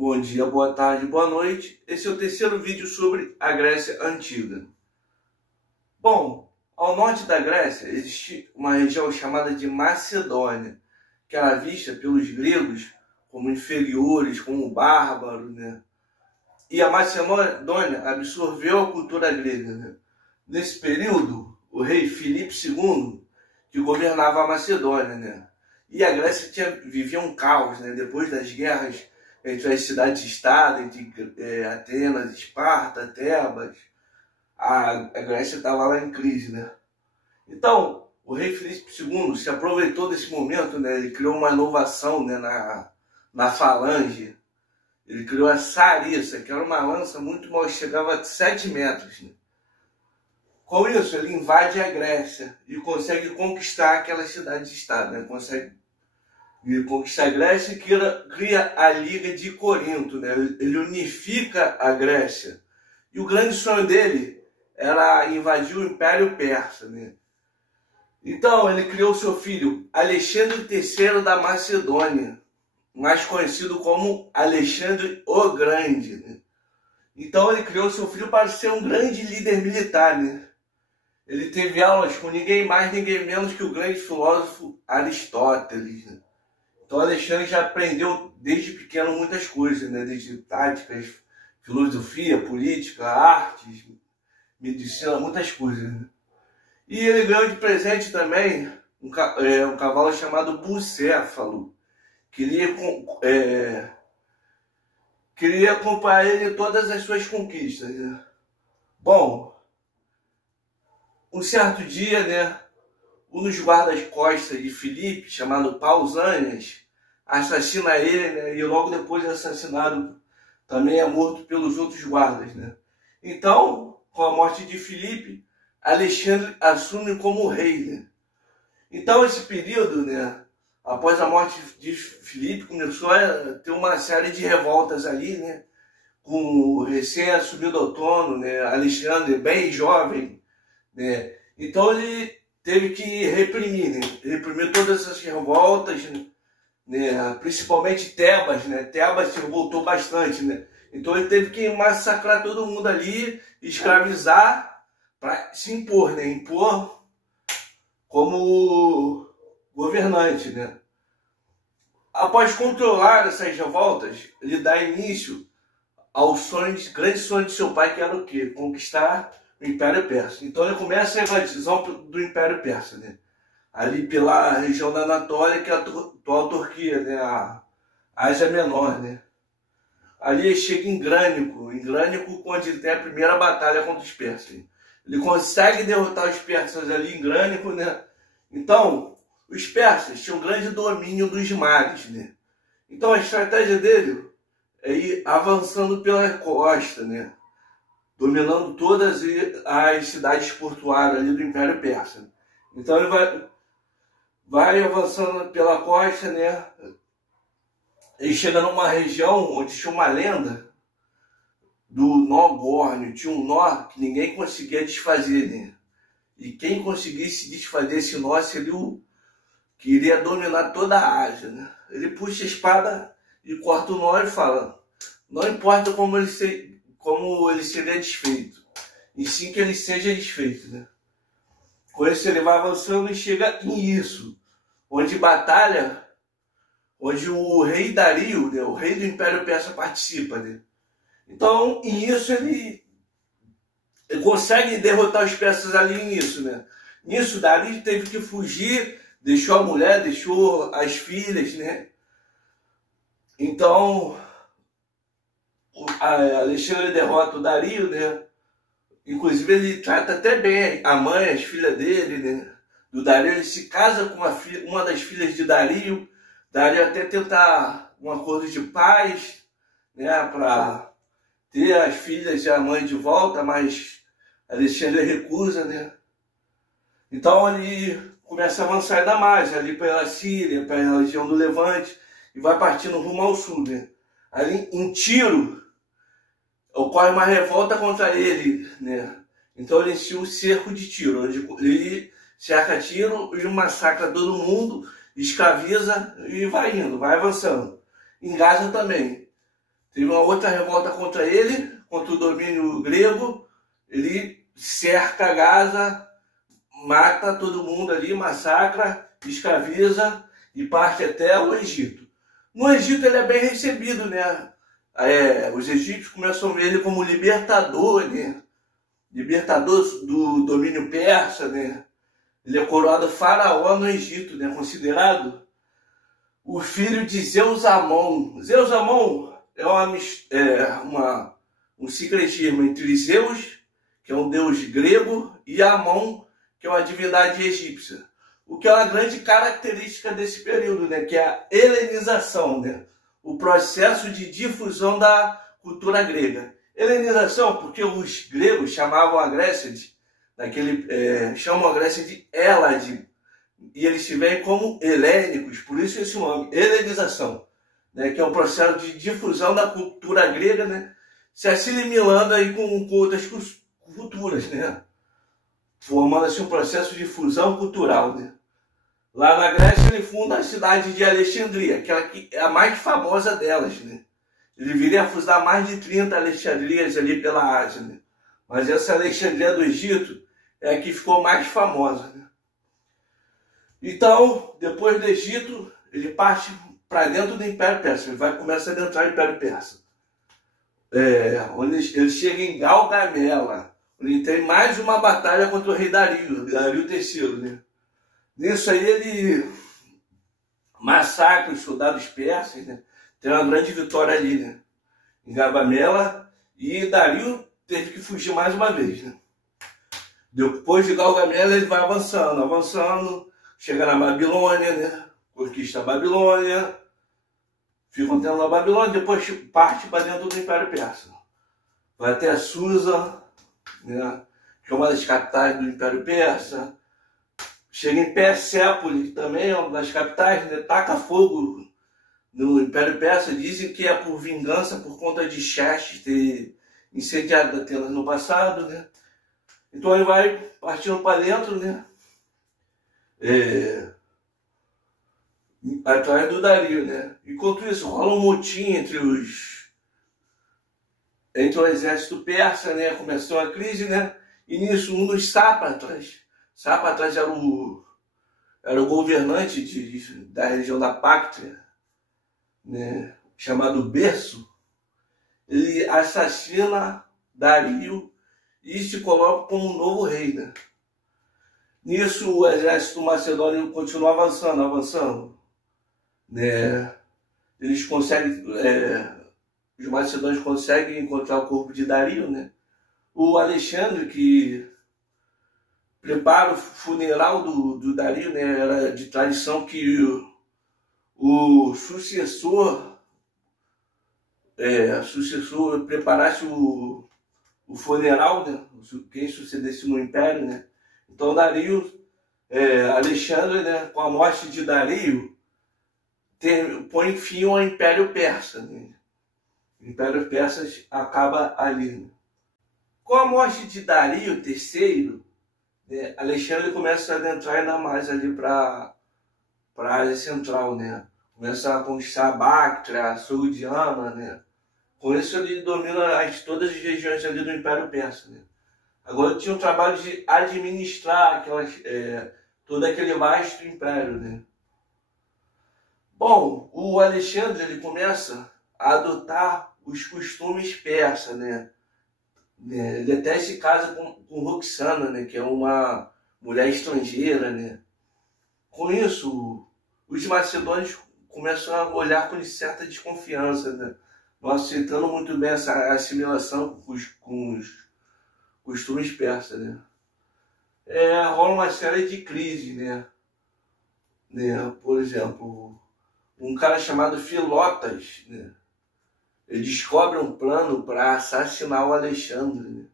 Bom dia, boa tarde, boa noite. Esse é o terceiro vídeo sobre a Grécia Antiga. Bom, ao norte da Grécia existe uma região chamada de Macedônia, que era vista pelos gregos como inferiores, como bárbaros, né? E a Macedônia absorveu a cultura grega, né? Nesse período, o rei Filipe II, que governava a Macedônia, né? E a Grécia vivia um caos, né? Depois das guerras entre as cidades-estado, entre Atenas, Esparta, Tebas, a Grécia estava lá em crise, né? Então, o rei Filipe II se aproveitou desse momento, né? Ele criou uma inovação, né? na falange. Ele criou a sarissa, que era uma lança muito mal, chegava a 7 metros, né? Com isso, ele invade a Grécia e consegue conquistar aquela cidade-estado, né? Consegue conquistar a Grécia e cria a Liga de Corinto, né? Ele unifica a Grécia. E o grande sonho dele era invadir o Império Persa, né? Então, ele criou seu filho Alexandre III da Macedônia, mais conhecido como Alexandre o Grande, né? Então, ele criou seu filho para ser um grande líder militar, né? Ele teve aulas com ninguém mais, ninguém menos que o grande filósofo Aristóteles, né? Então, Alexandre já aprendeu desde pequeno muitas coisas, né? Desde táticas, filosofia, política, artes, medicina, muitas coisas, né? E ele ganhou de presente também um cavalo chamado Bucéfalo. Queria acompanhar ele em todas as suas conquistas, né? Bom, um certo dia, né? Um dos guardas-costas de Filipe, chamado Pausanias, assassina ele, né? E logo depois é assassinado, também é morto pelos outros guardas, né? Então, com a morte de Filipe, Alexandre assume como rei, né? Então, esse período, né? Após a morte de Filipe, começou a ter uma série de revoltas ali, né? Com o recém-assumido ao trono, né? Alexandre, bem jovem, né? Então, ele teve que reprimir, né? Reprimir todas essas revoltas, né? Principalmente Tebas, né? Tebas se revoltou bastante, né? Então ele teve que massacrar todo mundo ali, escravizar para se impor, né? Impor como governante, né? Após controlar essas revoltas, ele dá início ao grande sonho de seu pai, que era o quê? Conquistar o Império Persa. Então ele começa a invasão do Império Persa, né? Ali pela região da Anatólia, que é a atual Turquia, né? A Ásia Menor, né? Ali ele chega em Grânico, onde tem a primeira batalha contra os persas. Ele consegue derrotar os persas ali em Grânico, né? Então, os persas tinham um grande domínio dos mares, né? Então a estratégia dele é ir avançando pela costa, né? Dominando todas as cidades portuárias ali do Império Persa. Então ele vai avançando pela costa, né? Ele chega numa região onde tinha uma lenda do nó górnio. Tinha um nó que ninguém conseguia desfazer, né? E quem conseguisse desfazer esse nó seria o que iria dominar toda a Ásia, né? Ele puxa a espada e corta o nó e fala: não importa como ele seria desfeito, e sim que ele seja desfeito, né? Com isso ele vai avançando e chega em isso, onde o rei Dario, né, o rei do Império Persa, participa, né? Então, em isso ele consegue derrotar os persas ali nisso, né? Nisso, Dario teve que fugir, deixou a mulher, deixou as filhas, né? Então, Alexandre derrota o Dario, né? Inclusive ele trata até bem a mãe, as filhas dele, né? Do Dario, ele se casa com uma das filhas de Dario. Dario até tentar um acordo de paz, né? Para ter as filhas e a mãe de volta, mas Alexandre recusa, né? Então ele começa a avançar ainda mais, ali pela Síria, pela região do Levante, e vai partindo rumo ao sul, né? Ali em Tiro, ocorre uma revolta contra ele, né? Então ele inicia o cerco de Tiro, onde ele cerca Tiro e massacra todo mundo, escraviza e vai indo, vai avançando. Em Gaza também. Teve uma outra revolta contra ele, contra o domínio grego. Ele cerca Gaza, mata todo mundo ali, massacra, escraviza e parte até o Egito. No Egito ele é bem recebido, né? Os egípcios começam a ver ele como libertador, né? Libertador do domínio persa, né? Ele é coroado faraó no Egito, né? Considerado o filho de Zeus Amon. Zeus Amon é um sincretismo entre Zeus, que é um deus grego, e Amon, que é uma divindade egípcia. O que é uma grande característica desse período, né? Que é a helenização, né? O processo de difusão da cultura grega. Helenização, porque os gregos chamavam a Grécia chamam a Grécia de Hélade, e eles se veem como helênicos, por isso esse nome, helenização, né? Que é um processo de difusão da cultura grega, né? Se assimilando aí com outras culturas, né? Formando assim um processo de fusão cultural, né? Lá na Grécia ele funda a cidade de Alexandria, aquela que é a mais famosa delas, né? Ele viria a fundar mais de 30 Alexandrias ali pela Ásia, né? Mas essa Alexandria do Egito é a que ficou mais famosa, né? Então, depois do Egito, ele parte para dentro do Império Persa. Ele começa a adentrar no Império Persa. Onde ele chega em Gaugamela, onde tem mais uma batalha contra o rei Dario III, né? Nisso aí ele massacra os soldados persas, né? Tem uma grande vitória ali, né? Em Gaugamela, e Dario teve que fugir mais uma vez, né? Depois de Gaugamela ele vai avançando, chega na Babilônia, né? Conquista a Babilônia, fica um tempo na Babilônia, depois parte para dentro do Império Persa. Vai até Susa, né? Que é uma das capitais do Império Persa. Chega em Persépolis, que também é uma das capitais, né? Taca fogo no Império Persa. Dizem que é por vingança por conta de Xerxes ter incendiado Atenas no passado, né? Então ele vai partindo para dentro, né? Atrás do Dario, né? Enquanto isso, rola um motim entre o exército persa, né? Começou a crise, né? E nisso, um dos sátrapas era o governante da região da Bactria, né? Chamado Berço. Ele assassina Dario e se coloca como um novo rei, né? Nisso, o exército macedônio continua avançando, né? Eles conseguem, os macedônios conseguem encontrar o corpo de Dario, né? O Alexandre, que prepara o funeral do Dario, né? Era de tradição que o sucessor preparasse o funeral, né? Quem sucedesse no império, né? Então Dario, Alexandre, né? Com a morte de Dario, põe fim ao Império Persa, né? O Império Persa acaba ali, né? Com a morte de Dario III, né? Alexandre começa a adentrar ainda mais ali para a Ásia Central, né? Começa a conquistar a Bactria, a Sogdiana, né? Com isso ele domina todas as regiões ali do Império Persa, né? Agora tinha o trabalho de administrar todo aquele vasto império, né? Bom, o Alexandre ele começa a adotar os costumes persas, né? Ele até se casa com Roxana, né? Que é uma mulher estrangeira, né? Com isso, os macedônios começam a olhar com certa desconfiança, né? Não aceitando muito bem essa assimilação com os costumes persas, né? Rola uma série de crises, né? Por exemplo, um cara chamado Filotas, né? Ele descobre um plano para assassinar o Alexandre, né?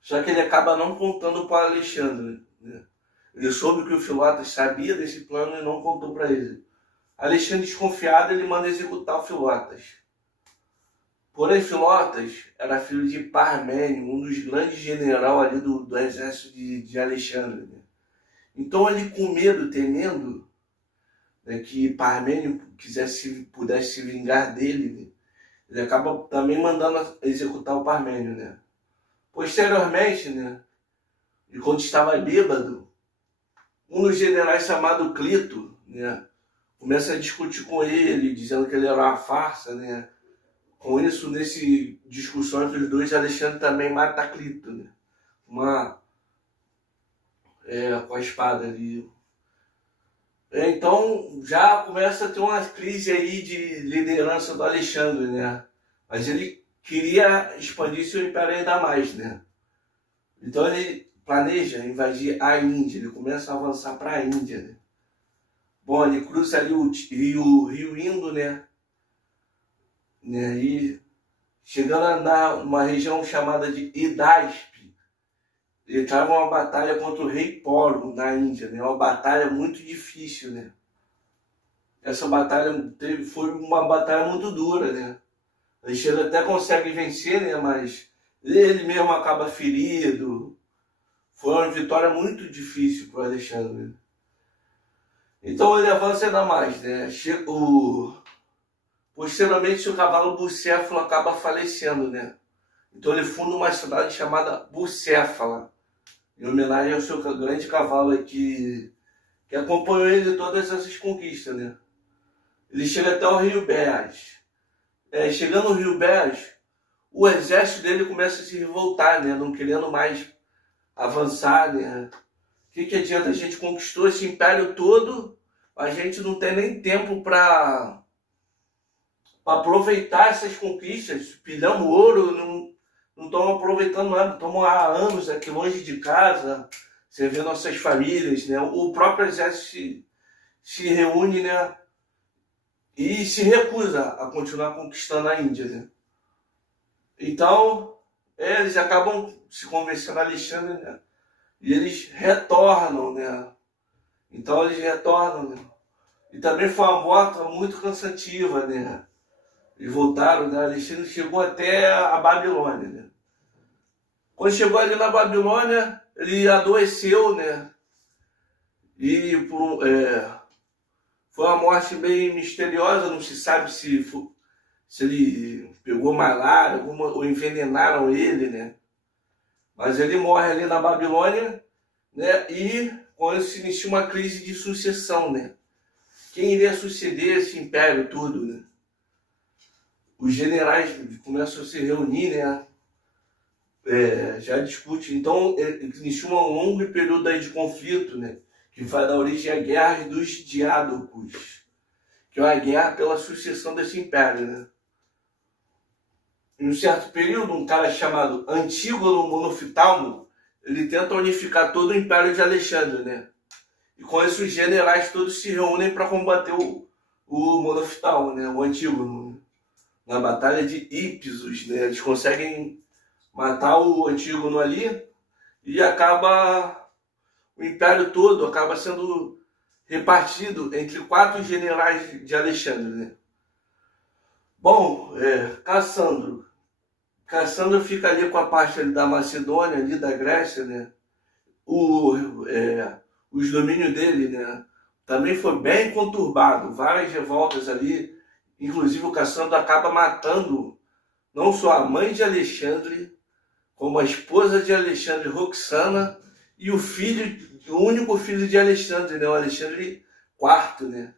Só que ele acaba não contando para o Alexandre, né? Ele soube que o Filotas sabia desse plano e não contou para ele. Alexandre, desconfiado, ele manda executar o Filotas. Porém, Filotas era filho de Parmênio, um dos grandes generais ali do exército de Alexandre, né? Então ele, com medo, temendo, né, que Parmênio pudesse se vingar dele, né, ele acaba também mandando executar o Parmênio, né? Posteriormente, né, e quando estava bêbado, um dos generais chamado Clito, né, começa a discutir com ele, dizendo que ele era uma farsa, né? Com isso, nesse discussão entre os dois, Alexandre também mata Clito, né? Com a espada ali. Então já começa a ter uma crise aí de liderança do Alexandre, né? Mas ele queria expandir seu império ainda mais, né? Então ele planeja invadir a Índia, ele começa a avançar para a Índia, né? Bom, ele cruza ali o rio Indo, né? E chegando numa região chamada de Hidaspe, ele trava uma batalha contra o rei Poro, na Índia, né? Uma batalha muito difícil, né? Essa batalha foi uma batalha muito dura, né? Alexandre até consegue vencer, né? Mas ele mesmo acaba ferido. Foi uma vitória muito difícil para o Alexandre, né? Então ele avança ainda mais, né? Posteriormente, o cavalo Bucéfalo acaba falecendo, né? Então ele funda uma cidade chamada Bucéfala, em homenagem ao seu grande cavalo que acompanhou ele em todas essas conquistas, né? Ele chega até o rio Beas. Chegando no rio Beas, o exército dele começa a se revoltar, né? Não querendo mais avançar, né? O que adianta? A gente conquistou esse império todo, a gente não tem nem tempo para aproveitar essas conquistas. Pilhamos ouro, não estamos aproveitando nada, estamos há anos aqui longe de casa, você vê nossas famílias, né? O próprio exército se reúne, né? E se recusa a continuar conquistando a Índia, né? Então, eles acabam se convencendo a Alexandre, né? E eles retornam, né? Então eles retornam, né? E também foi uma volta muito cansativa, né? Eles voltaram, né? Alexandre chegou até a Babilônia, né? Quando chegou ali na Babilônia, ele adoeceu, né? E foi uma morte bem misteriosa, não se sabe se ele pegou malária ou envenenaram ele, né? Mas ele morre ali na Babilônia, né? E quando se inicia uma crise de sucessão, né? Quem iria suceder esse império todo, né? Os generais começam a se reunir, né? Já discute. Então, inicia um longo período aí de conflito, né? Que vai dar origem à Guerra dos Diádocos, que é uma guerra pela sucessão desse império, né? Em um certo período, um cara chamado Antígono Monoftalmo, ele tenta unificar todo o império de Alexandre, né? E com isso os generais todos se reúnem para combater o Monoftalmo, né? O Antígono, né? Na batalha de Ipsos, né? Eles conseguem matar o Antígono ali e o império todo acaba sendo repartido entre 4 generais de Alexandre, né? Bom, Cassandro fica ali com a parte ali da Macedônia, ali da Grécia, né? Os domínios dele, né? Também foi bem conturbado, várias revoltas ali, inclusive o Cassandro acaba matando não só a mãe de Alexandre, como a esposa de Alexandre, Roxana, e o único filho de Alexandre, né? O Alexandre IV, né?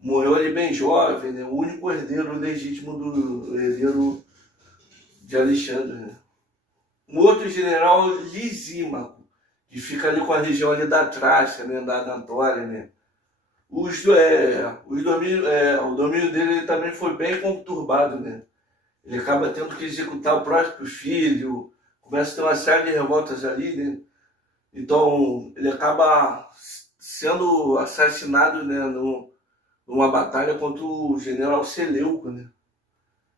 Morreu ali bem jovem, né? O único herdeiro legítimo do herdeiro de Alexandre, né? Um outro general, Lisímaco, que fica ali com a região ali da Trácia, né? Da Anatólia, né? O domínio dele também foi bem conturbado, né? Ele acaba tendo que executar o próprio filho, começa a ter uma série de revoltas ali, né? Então ele acaba sendo assassinado, né? Numa batalha contra o general Seleuco, né?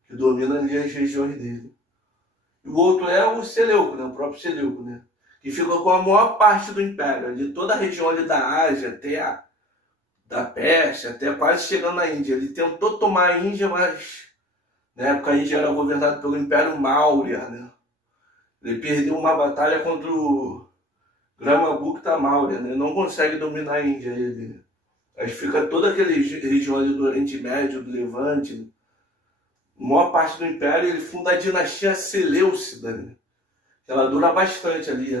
Que domina ali as regiões dele. E o outro é o Seleuco, né? O próprio Seleuco, né? Que ficou com a maior parte do império, ali, toda a região ali da Ásia, até da Pérsia, até quase chegando na Índia. Ele tentou tomar a Índia, mas na época a Índia era governada pelo Império Maurya, né? Ele perdeu uma batalha contra o Brahmagupta Maurya, né? Não consegue dominar a Índia, ele, né? Aí fica toda aquela região ali do Oriente Médio, do Levante, né? maior parte do Império, ele funda a dinastia Seleucida, né? Ela dura bastante ali,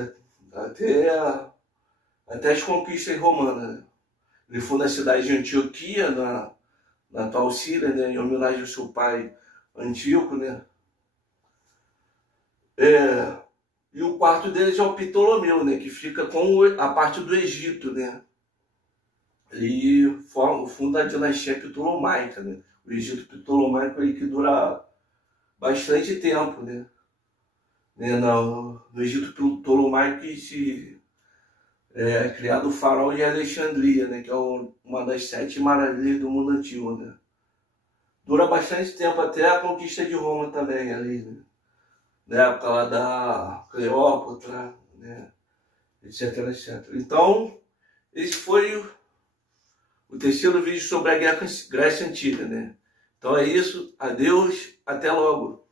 até as conquistas romanas, né? Ele funda a cidade de Antioquia, na atual Síria, né? Em homenagem ao seu pai Antíoco, né? E o quarto deles é o Ptolomeu, né? Que fica com a parte do Egito, né? E funda a dinastia Ptolomaica, né? O Egito Ptolomaico aí que dura bastante tempo, né? No Egito Ptolomaico é criado o farol de Alexandria, né? Que é uma das 7 maravilhas do mundo antigo, né? Dura bastante tempo, até a conquista de Roma também, ali, né? Na época lá da Cleópatra, né? Etc, etc. Então, esse foi o terceiro vídeo sobre a Grécia Antiga, né? Então é isso, adeus, até logo.